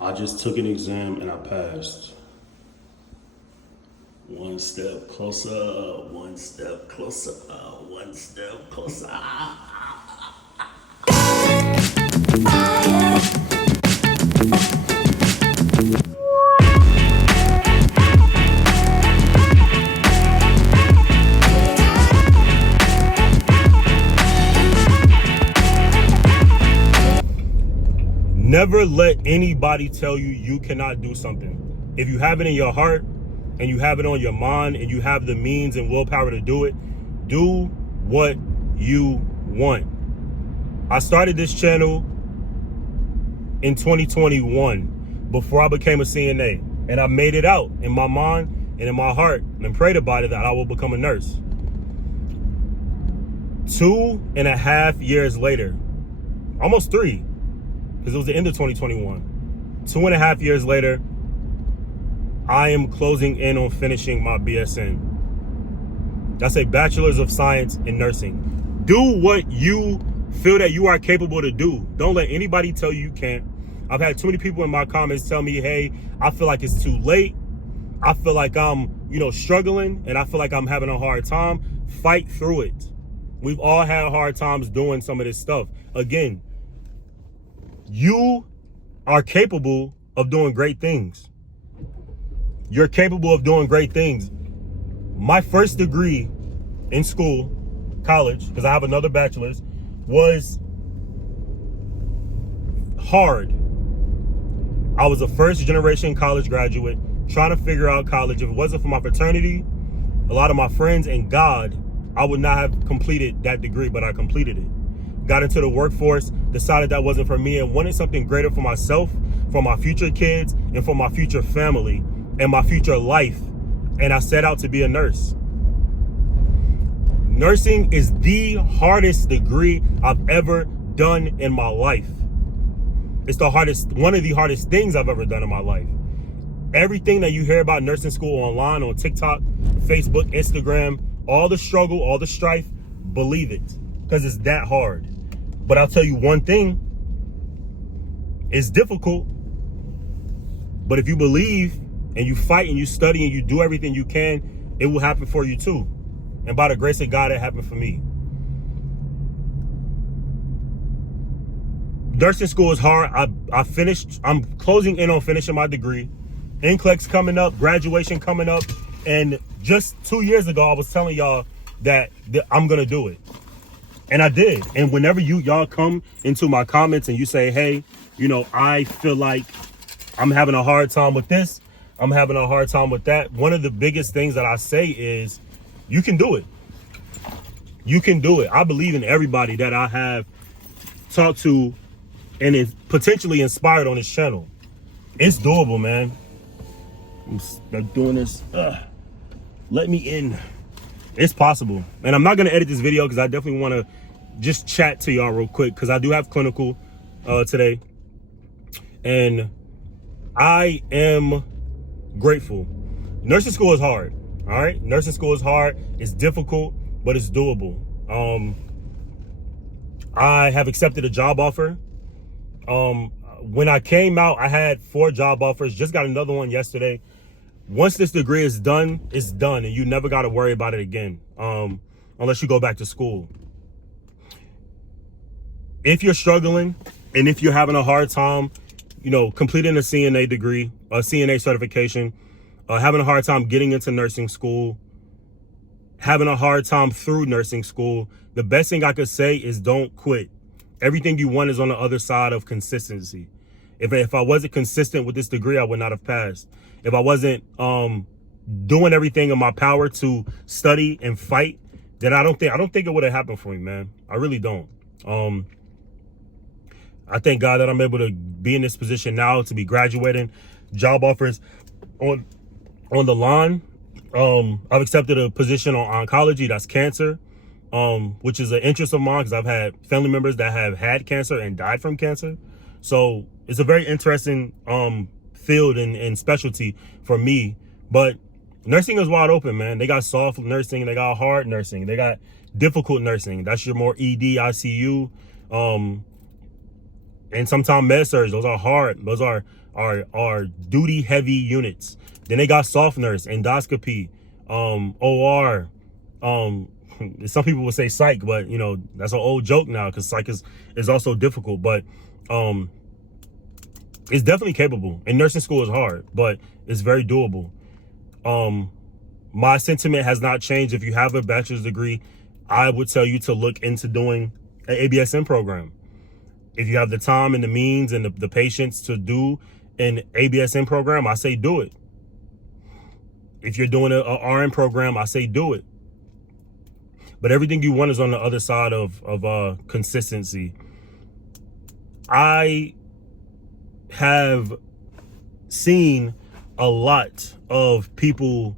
I just took an exam and I passed. One step closer, one step closer, one step closer. Never let anybody tell you you cannot do something. If you have it in your heart and you have it on your mind and you have the means and willpower to do it, do what you want. I started this channel in 2021 before I became a CNA, and I made it out in my mind and in my heart and prayed about it that I will become a nurse. 2.5 years later, almost 3, because it was the end of 2021. 2.5 years later, I am closing in on finishing my BSN. That's a Bachelor's of Science in Nursing. Do what you feel that you are capable to do. Don't let anybody tell you can't. I've had too many people in my comments tell me, hey, I feel like it's too late. I feel like I'm, struggling, and I feel like I'm having a hard time. Fight through it. We've all had hard times doing some of this stuff. Again, you are capable of doing great things. You're capable of doing great things. My first degree in school, college, because I have another bachelor's, was hard. I was a first generation college graduate trying to figure out college. If it wasn't for my fraternity, a lot of my friends, and God, I would not have completed that degree, but I completed it. Got into the workforce, decided that wasn't for me, and wanted something greater for myself, for my future kids, and for my future family, and my future life. And I set out to be a nurse. Nursing is the hardest degree I've ever done in my life. It's one of the hardest things I've ever done in my life. Everything that you hear about nursing school online, on TikTok, Facebook, Instagram, all the struggle, all the strife, believe it, because it's that hard. But I'll tell you one thing, it's difficult, but if you believe and you fight and you study and you do everything you can, it will happen for you too. And by the grace of God, it happened for me. Nursing school is hard. I'm closing in on finishing my degree. NCLEX coming up, graduation coming up. And just 2 years ago, I was telling y'all that I'm gonna do it. And I did. And whenever y'all come into my comments and you say, hey, I feel like I'm having a hard time with this, I'm having a hard time with that, one of the biggest things that I say is, you can do it. You can do it. I believe in everybody that I have talked to and is potentially inspired on this channel. It's doable, man. I'm stuck doing this. Let me in. It's possible. And I'm not going to edit this video because I definitely want to just chat to y'all real quick, because I do have clinical today. And I am grateful. Nursing school is hard. All right. Nursing school is hard. It's difficult, but it's doable. I have accepted a job offer. When I came out, I had 4 job offers. Just got another one yesterday. Once this degree is done, it's done, and you never got to worry about it again, unless you go back to school. If you're struggling and if you're having a hard time, completing a CNA degree, a CNA certification, having a hard time getting into nursing school, having a hard time through nursing school, the best thing I could say is don't quit. Everything you want is on the other side of consistency. If I wasn't consistent with this degree, I would not have passed. If I wasn't doing everything in my power to study and fight, then I don't think it would have happened for me, man. I really don't. I thank God that I'm able to be in this position now, to be graduating, job offers on the line. I've accepted a position on oncology, that's cancer, which is an interest of mine because I've had family members that have had cancer and died from cancer. So it's a very interesting field and specialty for me. But nursing is wide open, man. They got soft nursing, they got hard nursing, they got difficult nursing. That's your more ED, ICU. And sometimes med surg, those are hard. Those are duty heavy units. Then they got soft nurse, endoscopy, OR. Some people would say psych, but you know, that's an old joke now because psych is also difficult. But it's definitely capable. And nursing school is hard, but it's very doable. My sentiment has not changed. If you have a bachelor's degree, I would tell you to look into doing an ABSN program. If you have the time and the means and the patience to do an ABSN program, I say do it. If you're doing a RN program, I say do it. But everything you want is on the other side of consistency. I have seen a lot of people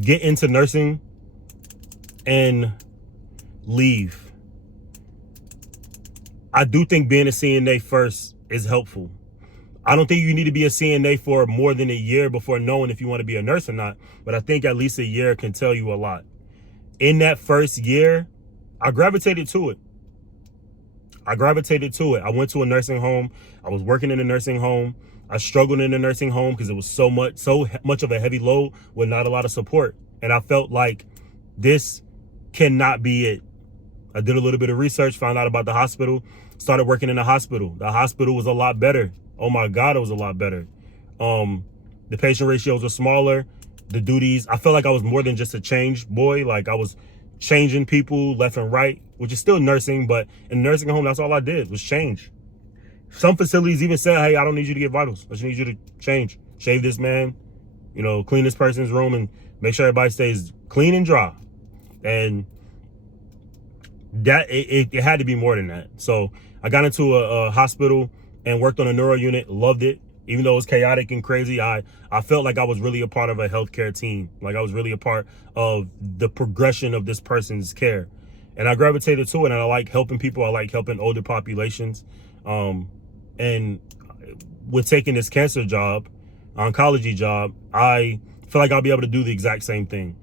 get into nursing and leave. I do think being a CNA first is helpful. I don't think you need to be a CNA for more than a year before knowing if you want to be a nurse or not, but I think at least a year can tell you a lot. In that first year, I gravitated to it. I went to a nursing home. I was working in a nursing home. I struggled in a nursing home because it was so much of a heavy load with not a lot of support. And I felt like this cannot be it. I did a little bit of research, found out about the hospital, started working in the hospital. The hospital was a lot better. Oh my God, it was a lot better. The patient ratios were smaller. The duties, I felt like I was more than just a change boy. Like I was changing people left and right, which is still nursing, but in the nursing home, that's all I did was change. Some facilities even said, hey, I don't need you to get vitals. I just need you to change. Shave this man, you know, clean this person's room and make sure everybody stays clean and dry. And that it had to be more than that. So I got into a hospital and worked on a neuro unit, loved it. Even though it was chaotic and crazy, I felt like I was really a part of a healthcare team. Like I was really a part of the progression of this person's care. And I gravitated to it, and I like helping people. I like helping older populations. And with taking this cancer job, oncology job, I feel like I'll be able to do the exact same thing.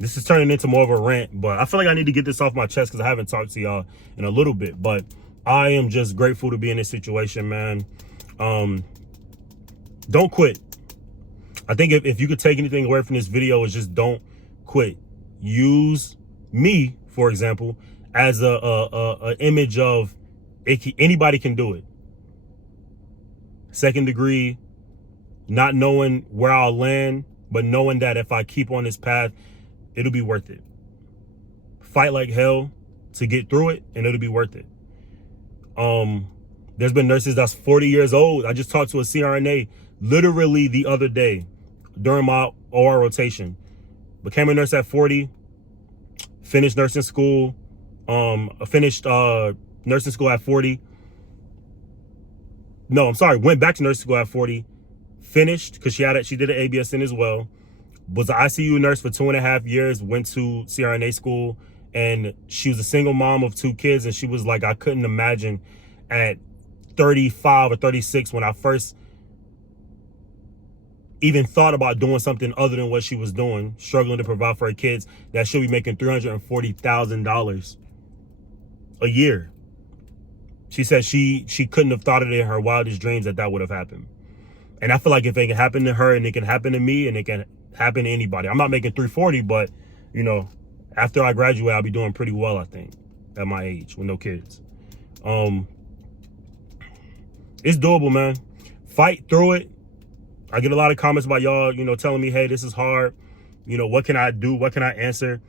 This is turning into more of a rant, but I feel like I need to get this off my chest because I haven't talked to y'all in a little bit. But I am just grateful to be in this situation, man. Don't quit. I think if you could take anything away from this video, it's just don't quit. Use me, for example, as a image of anybody can do it. Second degree, not knowing where I'll land, but knowing that if I keep on this path, it'll be worth it. Fight like hell to get through it, and it'll be worth it. There's been nurses that's 40 years old. I just talked to a CRNA literally the other day during my OR rotation. Became a nurse at 40, finished nursing school, finished nursing school at 40. No, I'm sorry, went back to nursing school at 40, finished, because she did an ABSN as well. Was an ICU nurse for 2.5 years, went to CRNA school, and she was a single mom of 2 kids, and she was like, I couldn't imagine at 35 or 36 when I first even thought about doing something other than what she was doing, struggling to provide for her kids, that she'll be making $340,000 a year. She said she couldn't have thought it in her wildest dreams that would have happened. And I feel like if it can happen to her, and it can happen to me, and it can happen to anybody. I'm not making 340, but you know, after I graduate, I'll be doing pretty well, I think, at my age with no kids. It's doable, man. Fight through it. I get a lot of comments about y'all, you know, telling me, hey, this is hard. You know, what can I do? What can I answer?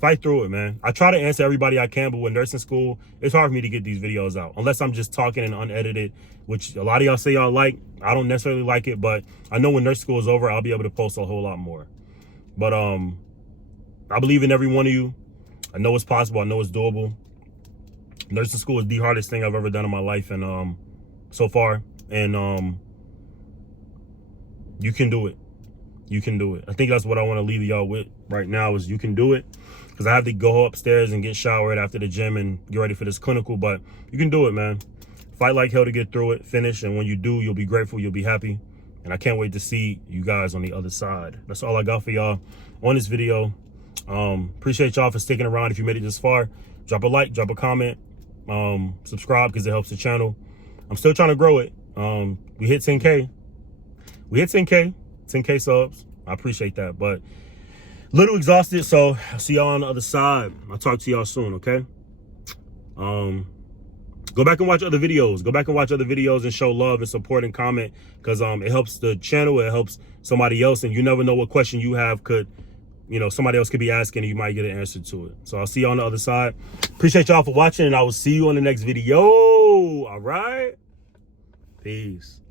Fight through it, man. I try to answer everybody I can, but with nursing school, it's hard for me to get these videos out unless I'm just talking and unedited, which a lot of y'all say y'all like. I don't necessarily like it, but I know when nursing school is over, I'll be able to post a whole lot more. But I believe in every one of you. I know it's possible. I know it's doable. Nursing school is the hardest thing I've ever done in my life, and so far. And you can do it. You can do it. I think that's what I want to leave y'all with right now is you can do it. Because I have to go upstairs and get showered after the gym and get ready for this clinical. But you can do it, man. Fight like hell to get through it, finish. And when you do, you'll be grateful. You'll be happy. And I can't wait to see you guys on the other side. That's all I got for y'all on this video. Appreciate y'all for sticking around. If you made it this far, drop a like, drop a comment, subscribe because it helps the channel. I'm still trying to grow it. We hit 10K. 10K subs. I appreciate that, but a little exhausted, so I'll see y'all on the other side. I'll talk to y'all soon, okay? Go back and watch other videos. Go back and watch other videos and show love and support and comment, because it helps the channel. It helps somebody else, and you never know what question you have could, somebody else could be asking and you might get an answer to it. So I'll see you on the other side. Appreciate y'all for watching, and I will see you on the next video. All right? Peace.